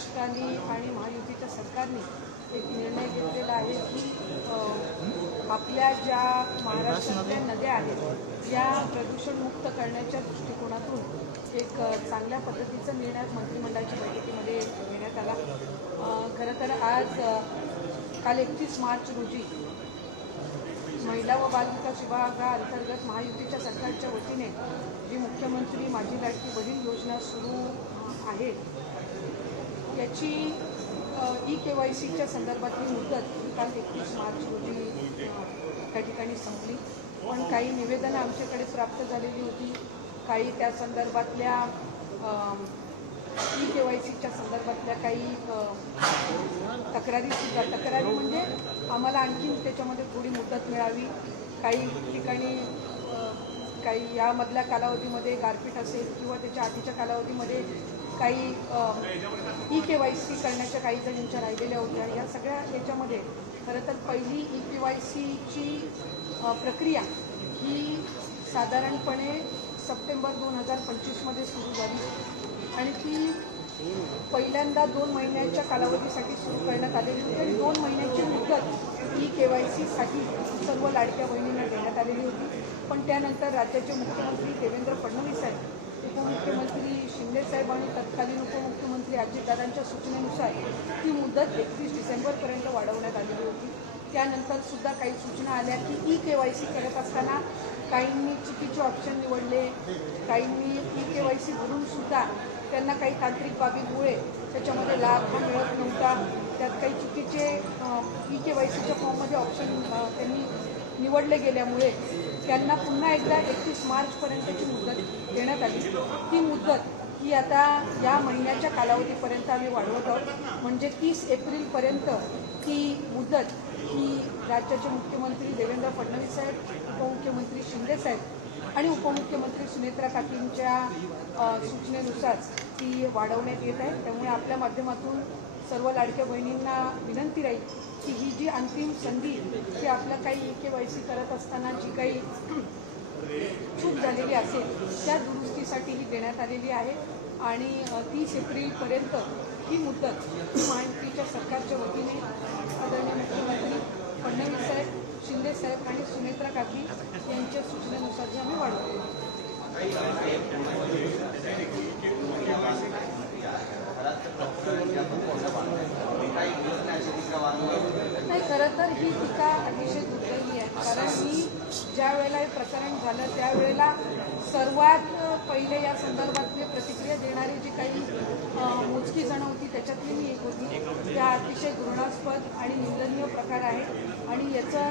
महाराष्ट्राने आणि महायुतीच्या सरकारने एक निर्णय घेतलेला आहे की आपल्या ज्या महाराष्ट्रातल्या नद्या आहेत या प्रदूषणमुक्त करण्याच्या दृष्टिकोनातून एक चांगल्या पद्धतीचा निर्णय मंत्रिमंडळाच्या बैठकीमध्ये घेण्यात आला। खरं तर आज काल 31 मार्च रोजी महिला व बालविकास विभागाअंतर्गत महायुतीच्या सरकारच्या वतीने जी मुख्यमंत्री माझी लाडकी बहीण योजना सुरू आहे याची KYCच्या संदर्भातली मुदत काल 31 मार्च रोजी त्या ठिकाणी संपली। पण काही निवेदनं आमच्याकडे प्राप्त झालेली होती, काही त्या संदर्भातल्या KYCच्या संदर्भातल्या काही तक्रारी म्हणजे आम्हाला आणखी त्याच्यामध्ये थोडी मुदत मिळावी, काही ठिकाणी काही यामधल्या कालावधीमध्ये गारपीट असेल किंवा त्याच्या आधीच्या कालावधीमध्ये काही KYC करण्याच्या काही जणींच्या राहिलेल्या होत्या। या सगळ्या याच्यामध्ये खरं तर पहिली KYCची प्रक्रिया ही साधारणपणे सप्टेंबर 2025मध्ये सुरू झाली आणि ती पहिल्यांदा 2 महिन्याच्या कालावधीसाठी सुरू करण्यात आलेली होती आणि 2 महिन्याची मुदत KYCसाठी सर्व लाडक्या बहिणींना देण्यात आलेली होती। पण त्यानंतर राज्याचे मुख्यमंत्री देवेंद्र फडणवीस आहेत, उपमुख्यमंत्री शिंदे साहेब आणि तत्कालीन उपमुख्यमंत्री अजितदादांच्या सूचनेनुसार ती मुदत 31 डिसेंबरपर्यंत वाढवण्यात आलेली होती। त्यानंतर सुद्धा काही सूचना आल्या की KYC करत असताना काहींनी चुकीचे ऑप्शन निवडले, काहींनी KYC भरून सुद्धा त्यांना काही तांत्रिक बाबीमुळे त्याच्यामध्ये लाभ मिळत नव्हता, त्यात काही चुकीचे KYCच्या फॉर्ममध्ये ऑप्शन त्यांनी निवडले गेल्यामुळे त्यांना पुन्हा एकदा 31 मार्चपर्यंतची मुदत देण्यात आली। ती मुदत ही आता या महिन्याच्या कालावधीपर्यंत आम्ही वाढवत आहोत, म्हणजे 30 एप्रिलपर्यंत ही मुदत ही राज्याचे मुख्यमंत्री देवेंद्र फडणवीस साहेब, उपमुख्यमंत्री शिंदे साहेब आणि उपमुख्यमंत्री सुनेत्रा काकींच्या सूचनेनुसार ती वाढवण्यात येत आहे। त्यामुळे आपल्या माध्यमातून सर्व लाडक्या बहिणींना विनंती राहील की ही जी अंतिम संधी की आपलं काही KYC करत असताना जी काही चूक झालेली असेल त्या दुरुस्तीसाठी ही देण्यात आलेली आहे आणि 30 एप्रिलपर्यंत ही मुदत महायुतीच्या सरकारच्या वतीने आदरणीय मुख्यमंत्री फडणवीस साहेब, शिंदे साहेब आणि सुनेत्रा काकी यांच्या सूचनेनुसार जी आम्ही वाढवतो। नाही, खरं तर ही टीका अतिशय दुर्दैवी आहे, कारण मी ज्या वेळेला हे प्रकरण झालं त्यावेळेला सर्वात पहिले या संदर्भातली प्रतिक्रिया देणारी जी काही मोजकी जण होती त्याच्यातली मी एक होती। त्या अतिशय घृणास्पद आणि निंदनीय प्रकार आहे आणि याचं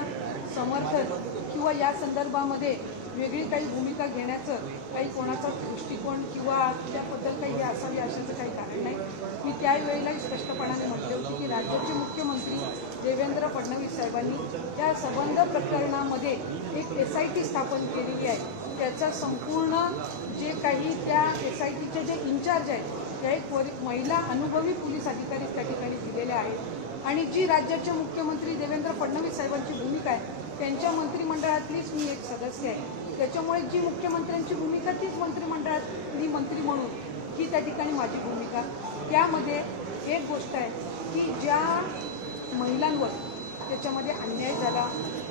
समर्थन किंवा या संदर्भामध्ये वेगळी काही भूमिका घेण्याचं काही कोणाचा दृष्टिकोन किंवा त्याबद्दल काही हे असावे अशाचं काही कारण नाही। मी त्यावेळेलाही स्पष्टपणाने म्हटले होते की राज्याचे मुख्यमंत्री देवेंद्र फडणवीस साहेबांनी त्या संबंध प्रकरणामध्ये एक SIT स्थापन केलेली आहे, त्याचा संपूर्ण जे काही त्या SITचे जे इन्चार्ज आहेत त्या एक महिला अनुभवी पोलीस अधिकारी त्या ठिकाणी दिलेल्या आहेत आणि जी राज्याचे मुख्यमंत्री देवेंद्र फडणवीस साहेबांची भूमिका आहे त्यांच्या मंत्रिमंडळातलीच मी एक सदस्य आहे। त्याच्यामुळे जी मुख्यमंत्र्यांची भूमिका तीच मंत्रिमंडळातली मंत्री म्हणून ही त्या ठिकाणी माझी भूमिका। त्यामध्ये एक गोष्ट आहे की ज्या महिलांवर त्याच्यामध्ये अन्याय झाला,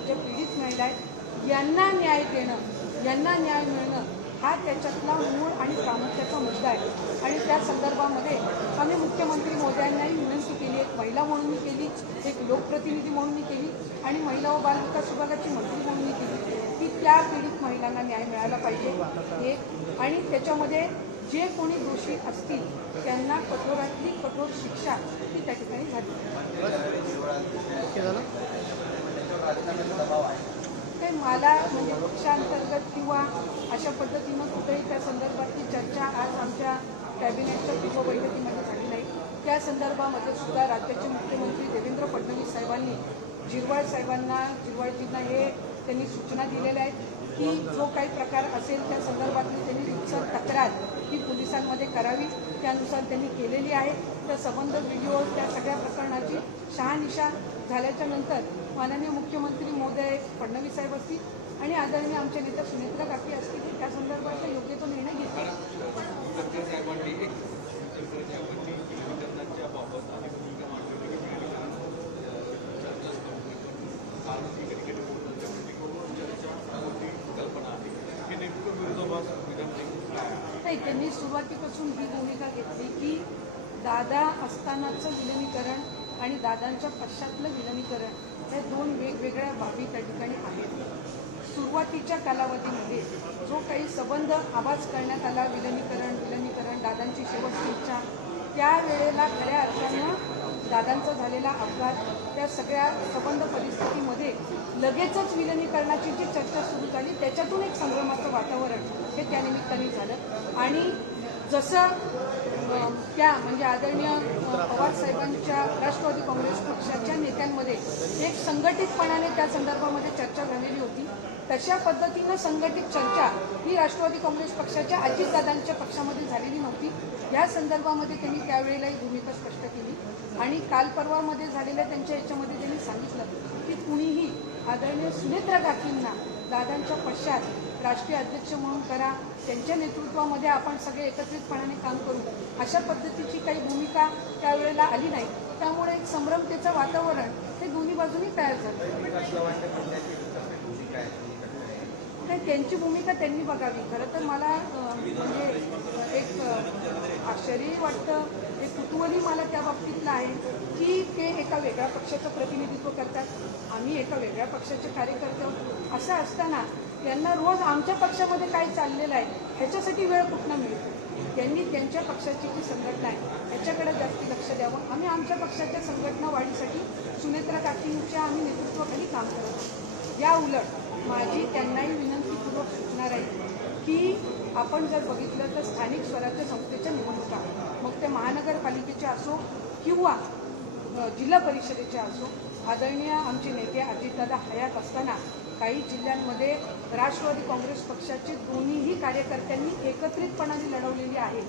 ज्या पीडित महिला आहेत यांना न्याय देणं, यांना न्याय मिळणं हा त्याच्यातला मूळ आणि प्रामुख्याचा मुद्दा आहे आणि त्या संदर्भामध्ये आम्ही मुख्यमंत्री महोदयांनाही विनंती केली, एक महिला म्हणून मी केली, एक लोकप्रतिनिधी म्हणून मी केली आणि महिला व बालविकास विभागाची मंत्री म्हणून मी केली की त्या पीडित महिलांना न्याय मिळाला पाहिजे हे, आणि त्याच्यामध्ये जे कोणी दोषी असतील त्यांना कठोरातली कठोर शिक्षा ही त्या ठिकाणी झाली। ते मला म्हणजे पक्षांतर्गत किंवा अशा पद्धतीनं कुठेही त्या संदर्भातली चर्चा आज आमच्या कॅबिनेटच्या पूर्व बैठकीमध्ये झाली नाही। त्या संदर्भामध्ये सुद्धा राज्याचे मुख्यमंत्री देवेंद्र फडणवीस साहेबांनी जिरवाळजींना हे त्यांनी सूचना दिलेल्या आहेत की जो काही प्रकार असेल त्या संदर्भातली त्यांनी रितसर तक्रार ही पोलिसांमध्ये करावी, त्यानुसार त्यांनी केलेली आहे। त्या संबंध व्हिडिओ त्या सगळ्या प्रकरणाची शहानिशा झाल्याच्या नंतर माननीय मुख्यमंत्री महोदय फडणवीस साहेब असतील आणि आदरणीय आमच्या नेत्या सुनेत्रा काकी असतील त्या संदर्भात योग्य तो निर्णय घेतील। भूमिका घेतली की दादा असतानाचं विलिनीकरण आणि दादांच्या पश्चातलं विलिनीकरण हे दोन वेगवेगळ्या बाबी त्या ठिकाणी आहेत. सुरुवातीच्या कालावधीमध्ये जो काही संबंध आवाज करण्यात आला विलिनीकरण दादांची शेवटची इच्छा, त्यावेळेला खऱ्या अर्थानं दादांचा झालेला अपघात, त्या सगळ्या संबंध परिस्थितीमध्ये लगेचच विलिनीकरणाची जी चर्चा सुरू झाली त्याच्यातून एक संभ्रमाचं वातावरण हे त्यानिमित्ताने झालं. आणि जसं त्या म्हणजे आदरणीय पवार साहेबांच्या राष्ट्रवादी काँग्रेस पक्षाच्या नेत्यांमध्ये एक संघटितपणाने त्या संदर्भामध्ये चर्चा झालेली होती, तशा पद्धतीनं संघटित चर्चा ही राष्ट्रवादी काँग्रेस पक्षाच्या अजितदादांच्या पक्षामध्ये झालेली नव्हती. या संदर्भामध्ये त्यांनी त्यावेळेला ही भूमिका स्पष्ट केली. आणि काल परवामध्ये झालेल्या त्यांच्या याच्यामध्ये त्यांनी सांगितलं की कुणीही आदरणीय सुनेत्रा काकींना दादांच्या पश्चात राष्ट्रीय अध्यक्ष म्हणून करा, त्यांच्या नेतृत्वामध्ये आपण सगळे एकत्रितपणाने काम करू, अशा पद्धतीची काही भूमिका त्यावेळेला आली नाही. त्यामुळे एक संभ्रमतेचं वातावरण हे दोन्ही बाजूनी तयार झालं. नाही, त्यांची भूमिका त्यांनी बघावी. खरं तर मला म्हणजे एक आश्चर्यही वाटतं, एक कुतूहलही मला त्या बाबतीतलं आहे की ते एका वेगळ्या पक्षाचं प्रतिनिधित्व करतात, आम्ही एका वेगळ्या पक्षाचे कार्यकर्ते आहोत. असं असताना त्यांना रोज आमच्या पक्षामध्ये काय चाललेलं आहे ह्याच्यासाठी वेळ कुठनं मिळतो. त्यांनी त्यांच्या पक्षाची जी संघटना आहे ह्याच्याकडे जास्ती लक्ष द्यावं. आम्ही आमच्या पक्षाच्या संघटना वाढीसाठी सुनेत्रा काकींच्या आम्ही नेतृत्वाखाली काम करत आहोत. या उलट माझी त्यांनाही विनंतीपूर्वक सूचना राहील की आपण जर बघितलं तर स्थानिक स्वराज्य संस्थेच्या निवडणुका, मग ते महानगरपालिकेच्या असो किंवा जिल्हा परिषदेच्या असो, आदरणीय आमचे नेते अजितदादा हयात असताना काही जिल्ह्यांमध्ये राष्ट्रवादी काँग्रेस पक्षाचे दोन्हीही कार्यकर्त्यांनी एकत्रितपणाने लढवलेली आहे.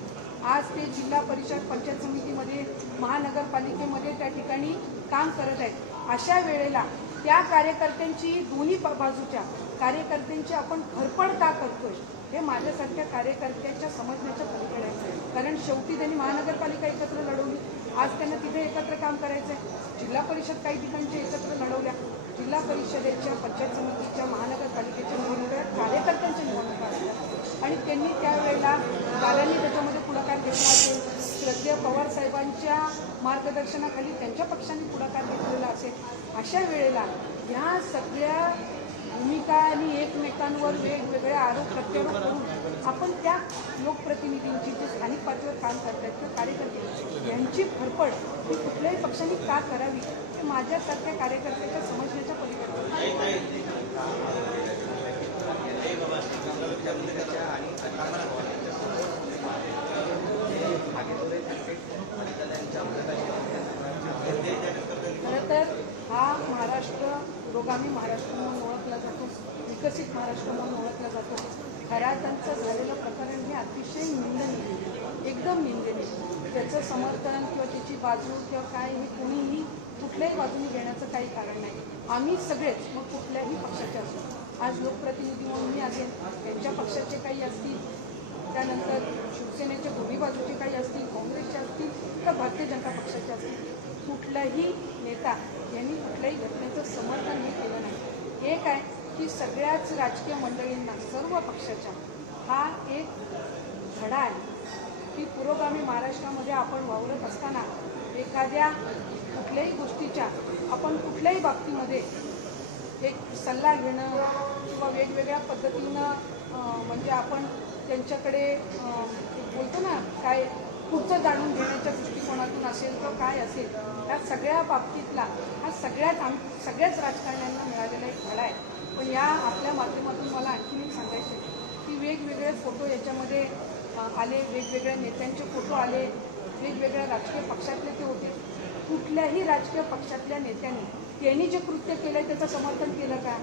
आज ते जिल्हा परिषद पंचायत समितीमध्ये महानगरपालिकेमध्ये त्या ठिकाणी काम करत आहेत. अशा वेळेला त्या कार्यकर्त्यांची दोन्ही बाजूच्या कार्यकर्त्यांची आपण धरपड का करतोय हे माझ्यासारख्या कार्यकर्त्याच्या समजण्याच्या पलीकडे आहे. कारण शेवटी त्यांनी महानगरपालिका एकत्र लढवली, आज त्यांना तिथे एकत्र काम करायचं आहे. जिल्हा परिषद काही ठिकाणच्या एकत्र लढवल्या, जिल्हा परिषदेच्या पंचायत समितीच्या महानगरपालिकेच्या निवडणुका कार्यकर्त्यांच्या निवडणुका असतात आणि त्यांनी त्यावेळेला दादांनी त्याच्यामध्ये पुढाकार घेतला असेल, श्रद्धेय पवार साहेबांच्या मार्गदर्शनाखाली त्यांच्या पक्षाने पुढाकार घेतलेला असेल. अशा वेळेला ह्या सगळ्या भूमिका आणि एकमेकांवर वेगवेगळे आरोप प्रत्यारोप करून आपण त्या लोकप्रतिनिधींची जे स्थानिक पातळीवर काम करतात किंवा कार्यकर्ते यांची भरपड ही कुठल्याही पक्षाने का करावी हे माझ्यासारख्या कार्यकर्त्याच्या समजण्याच्या पलीकडे. खरं तर हा महाराष्ट्र पुरोगामी महाराष्ट्र म्हणून ओळखला जातो, विकसित महाराष्ट्र म्हणून ओळखला जातो. खरातांचं झालेलं प्रकरण हे अतिशय निंदनीय, एकदम निंदनीय. त्याचं समर्थन किंवा त्याची बाजू किंवा काय हे कोणीही कुठल्याही बाजूने घेण्याचं काही कारण नाही. आम्ही सगळेच मग कुठल्याही पक्षाचे असो, आज लोकप्रतिनिधी म्हणून मी असेल, त्यांच्या पक्षाचे काही असतील, त्यानंतर शिवसेनेच्या दोन्ही बाजूचे काही असतील, काँग्रेसचे असतील किंवा भारतीय जनता पक्षाचे असतील, कुठलाही नेता यांनी कुठल्याही घटनेचं समर्थन हे केलं नाही. एक आहे की सगळ्याच राजकीय मंडळींना, सर्व पक्षाच्या हा एक धडा आहे की पुरोगामी महाराष्ट्रामध्ये आपण वावरत असताना एखाद्या कुठल्याही गोष्टीच्या आपण कुठल्याही बाबतीमध्ये एक सल्ला घेणं किंवा वेगवेगळ्या पद्धतीनं म्हणजे आपण त्यांच्याकडे बोलतो ना काय पुढचं जाणून घेण्याच्या दृष्टिकोनातून असेल तर काय असेल, या सगळ्या बाबतीतला हा सगळ्याच राजकारण्यांना मिळालेला एक धडा आहे. पण या आपल्या माध्यमातून मला आणखीन एक सांगायचं आहे की वेगवेगळे फोटो याच्यामध्ये आले, वेगवेगळ्या नेत्यांचे फोटो आले, वेगवेगळ्या राजकीय पक्षातले ते होते. कुठल्याही राजकीय पक्षातल्या नेत्यांनी त्यांनी जे कृत्य केलं आहे त्याचं समर्थन केलं का,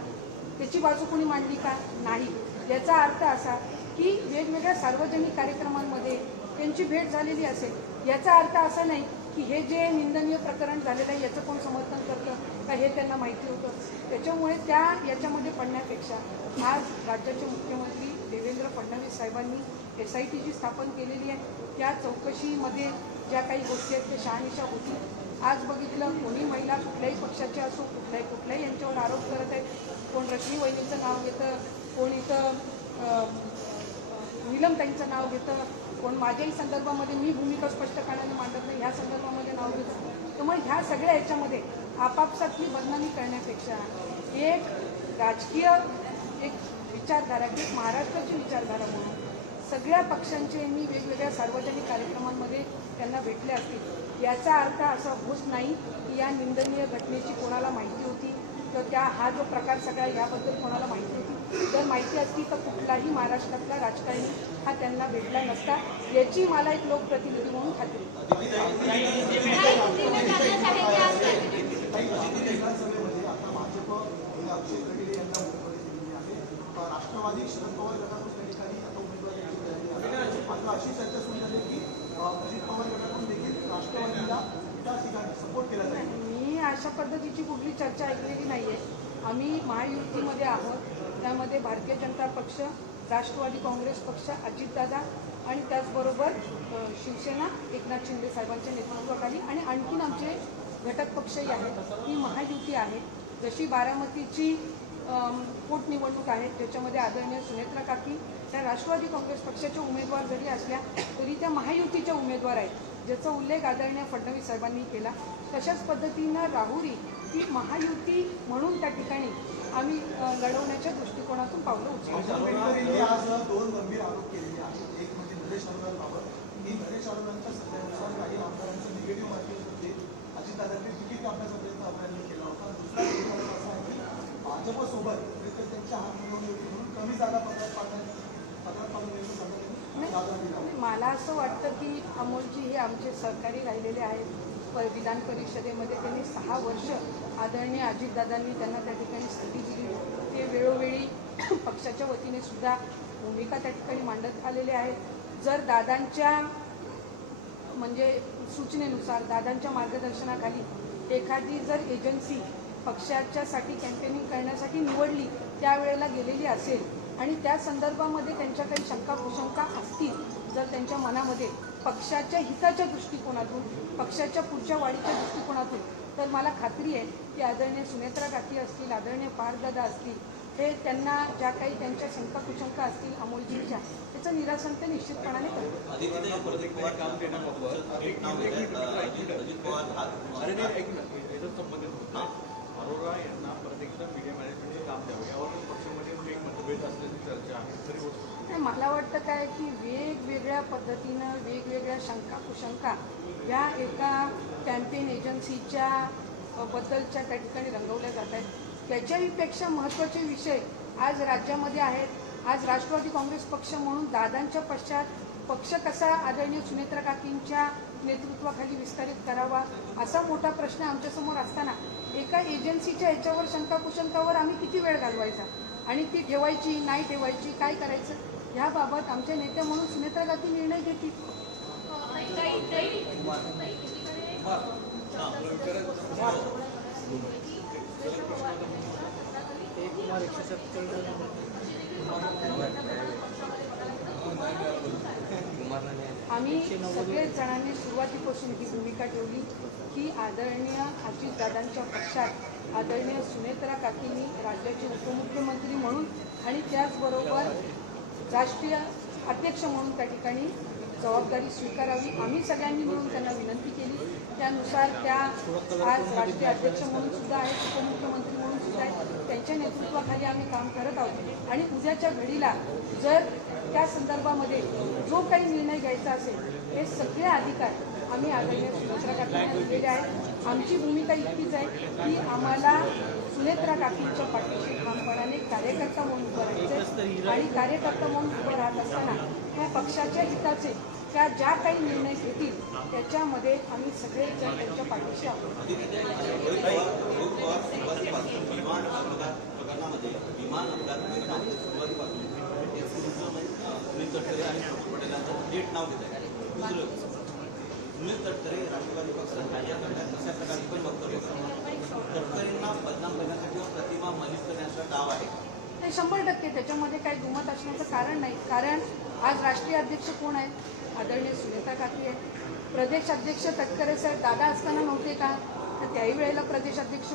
त्याची बाजू कोणी मांडली का, नाही. याचा अर्थ असा की वेगवेगळ्या सार्वजनिक कार्यक्रमांमध्ये त्यांची भेट झालेली असेल, याचा अर्थ असा नाही की हे जे निंदनीय प्रकरण झालेलं आहे याचं कोण समर्थन करतं का हे त्यांना माहिती होतं. त्याच्यामुळे याच्यामध्ये पडण्यापेक्षा आज राज्याचे मुख्यमंत्री देवेंद्र फडणवीस साहेबांनी SIT जी स्थापन केलेली आहे, त्या चौकशीमध्ये ज्या काही गोष्टी आहेत त्या शहानिशा होतील. आज बघितलं कोणी महिला कुठल्याही पक्षाचे असो कुठल्याही यांच्यावर आरोप करत आहेत. कोण रश्मी वहिनीचं नाव घेतं, कोण इथं नीलमताईंचं नाव घेतं, कोण माझ्याही संदर्भामध्ये मी भूमिका स्पष्टपणाने मांडत नाही, ह्या संदर्भामध्ये नाव घेतो. त्यामुळे ह्या सगळ्या ह्याच्यामध्ये आपापसातली बदनामी करण्यापेक्षा एक राजकीय एक विचारधारा की महाराष्ट्राची विचारधारा म्हणून सगळ्या पक्षांचे मी वेगवेगळ्या सार्वजनिक कार्यक्रमांमध्ये त्यांना भेटले असतील. याचा अर्थ असा होत नाही की या निंदनीय घटनेची कोणाला माहिती होती किंवा हा जो प्रकार सगळा याबद्दल कोणाला माहिती होती. जर माहिती असती तर कुठलाही महाराष्ट्रातला राजकारणी हा त्यांना भेटला नसता, याची मला एक लोकप्रतिनिधी म्हणून खात्री. राष्ट्रवादी शरद पवार गटातून त्या ठिकाणी आता उमेदवारी मात्र अशी चर्चा सुरू झाली की अजित पवार गटातून देखील राष्ट्रवादीला त्या ठिकाणी सपोर्ट केला जाईल. मी अशा पद्धतीची कुठली चर्चा ऐकलेली नाही आहे. आम्ही महायुतीमध्ये आहोत, त्यामध्ये भारतीय जनता पक्ष, राष्ट्रवादी काँग्रेस पक्ष, अजितदादा आणि त्याचबरोबर शिवसेना एकनाथ शिंदे साहेबांच्या नेतृत्वाखाली आणि आणखीन आमचे घटक पक्षही आहेत. ही महायुती आहे. जशी बारामतीची पोटनिवडणूक आहे ज्याच्यामध्ये आदरणीय सुनेत्रा काकी त्या राष्ट्रवादी काँग्रेस पक्षाच्या उमेदवार जरी असल्या तरी त्या महायुतीच्या उमेदवार आहेत, ज्याचा उल्लेख आदरणीय फडणवीस साहेबांनी केला. तशाच पद्धतीनं राहुरी ही महायुती म्हणून त्या ठिकाणी आम्ही लढवण्याच्या दृष्टिकोनातून पावलं उचलतो. आज दोन गंभीर आरोप केलेले आहेत. एक म्हणजे नरेश अरोरांबाबत की नरेश अरोरांच्या सल्ल्यानुसार काही आमदारांचं निगेटिव्ह मार्किंग होते, अजितदादांनी तिकीट कापण्याचा प्रयत्न आपल्याला केला होता. दुसरा असा आहे की भाजपसोबत त्यांच्या हात मिळवणी होती म्हणून कमी जागा मला असं वाटतं की अमोलजी हे आमचे सहकारी राहिलेले आहेत. विधान परिषदेमध्ये त्यांनी 6 वर्ष आदरणीय अजितदादांनी त्यांना त्या ठिकाणी संधी दिली. ते वेळोवेळी पक्षाच्या वतीने सुद्धा भूमिका त्या ठिकाणी मांडत आलेले आहेत. जर दादांच्या म्हणजे सूचनेनुसार दादांच्या मार्गदर्शनाखाली एखादी जर एजन्सी पक्षाच्यासाठी कॅम्पेनिंग करण्यासाठी निवडली त्यावेळेला गेलेली असेल आणि त्या संदर्भामध्ये त्यांच्या काही शंका कुशंका असतील जर त्यांच्या मनामध्ये पक्षाच्या हिताच्या दृष्टिकोनातून, पक्षाच्या पुढच्या वाढीच्या दृष्टिकोनातून, तर मला खात्री आहे की आदरणीय सुनेत्रा काकी असतील, आदरणीय पारदादा असतील, हे त्यांना ज्या काही त्यांच्या शंका कुशंका असतील अमोलजींच्या त्याचं निरासन ते निश्चितपणाने करतात. अरोरा यांना परत एकदा मीडिया मॅनेजमेंटचं काम द्यावं यावर पक्षामध्ये एक मतभेद असल्याची चर्चा आहे. नाही, मला वाटतं काय की वेगवेगळ्या पद्धतीनं वेगवेगळ्या शंका कुशंका या एका कॅम्पेन एजन्सीच्या बद्दलच्या त्या ठिकाणी रंगवल्या जात आहेत. त्याच्याहीपेक्षा महत्त्वाचे विषय आज राज्यामध्ये आहेत. आज राष्ट्रवादी काँग्रेस पक्ष म्हणून दादांच्या पश्चात पक्ष कसा आदरणीय सुनेत्रा काकींच्या नेतृत्वाखाली विस्तारित करावा असा मोठा प्रश्न आमच्यासमोर असताना एका एजन्सीच्या ह्याच्यावर शंका कुशंकावर आम्ही किती वेळ घालवायचा आणि ती ठेवायची नाही ठेवायची काय करायचं ह्याबाबत आमच्या नेत्या म्हणून सुनेत्रा काकी निर्णय घेतील. आम्ही सगळेच जणांनी सुरुवातीपासून ही भूमिका ठेवली की आदरणीय अजितदादांच्या पक्षात आदरणीय सुनेत्रा काकींनी राज्याचे उपमुख्यमंत्री म्हणून आणि त्याचबरोबर राष्ट्रीय अध्यक्ष म्हणून त्या ठिकाणी जबाबदारी स्वीकारावी. आम्ही सगळ्यांनी मिळून त्यांना विनंती केली. त्यानुसार त्या आज राष्ट्रीय अध्यक्ष म्हणून सुद्धा आहेत, उपमुख्यमंत्री म्हणून सुद्धा आहेत. त्यांच्या नेतृत्वाखाली आम्ही काम करत आहोत आणि उद्याच्या घडीला जर त्या संदर्भामध्ये जो काही निर्णय घ्यायचा असेल हे सगळे अधिकार आम्ही आदरणीय सुनेत्रा काकींना दिलेले आहेत. आमची भूमिका इतकीच आहे की आम्हाला सुनेत्रा काकींच्या पाठीशी ठामपणाने कार्यकर्ता म्हणून उभं राहायचं आणि कार्यकर्ता म्हणून उभं राहत असताना त्या पक्षाच्या हिताचे त्या ज्या काही निर्णय घेतील त्याच्यामध्ये आम्ही सगळेच जण त्यांच्या पाठीशी आहोत. सुनील तटकरे राष्ट्रवादी पक्षात या करण्यात अशा प्रकारची पण वक्तव्य तटकरेंना बदनाम करण्यासाठी प्रतिमा मलिक करण्याचा डाव आहे. ते 100% त्याच्यामध्ये काही दुमत असण्याचं कारण नाही. कारण आज राष्ट्रीय अध्यक्ष कोण आहेत? आदरणीय सुनेत्रा काकी आहेत. प्रदेश अध्यक्ष तटकरे साहेब दादा असताना नव्हते का? तर त्याही वेळेला प्रदेश अध्यक्ष